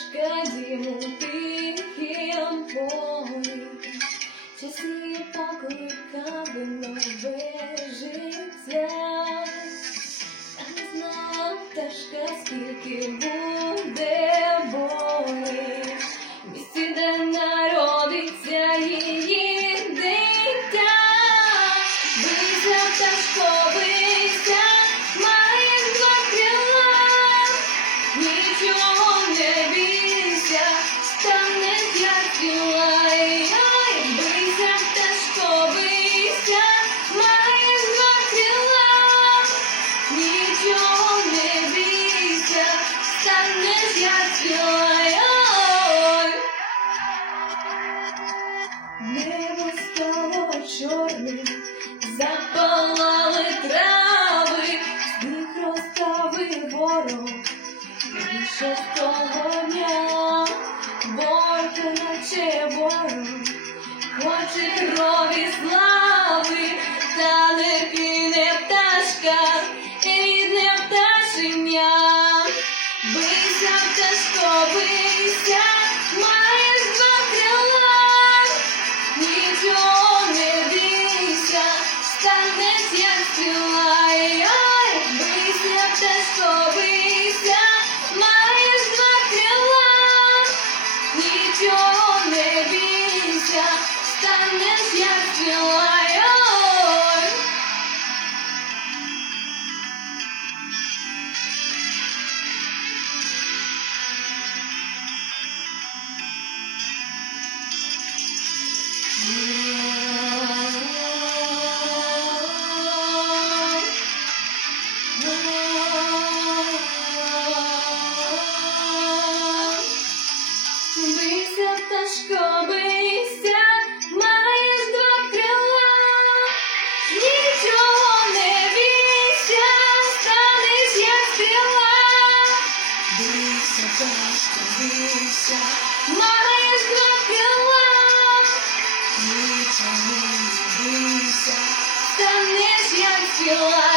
пташка діму тихим полі, часі покликав нове життя. А не знала пташка, скільки буде болі в місці, де народиться її дитя. Бийся, пташко, бийся, маєш два крила, нічого не бійся, станеш як ціла. Бийся, пташко, бийся, маєш два крила, нічого не бійся, станеш як ціла. Небо стало чорним, запалали трави, сніг розставив ворог, більше з того дня. Ворог, наче ворог, хоче крові слави, та не кине пташка рідне пташеня. Бийся, пташко, бийся, маєш два крила, нічого не бійся, станеш як ціла. Бийся, пташко, бийся, маєш два крила, нічого не бійся, станеш як ціла. Бийся, пташко, бийся, маєш два крила, нічого не бійся, станеш як стріла. Бийся, пташко, бийся, маєш два крила, нічого не бійся, станеш як стріла.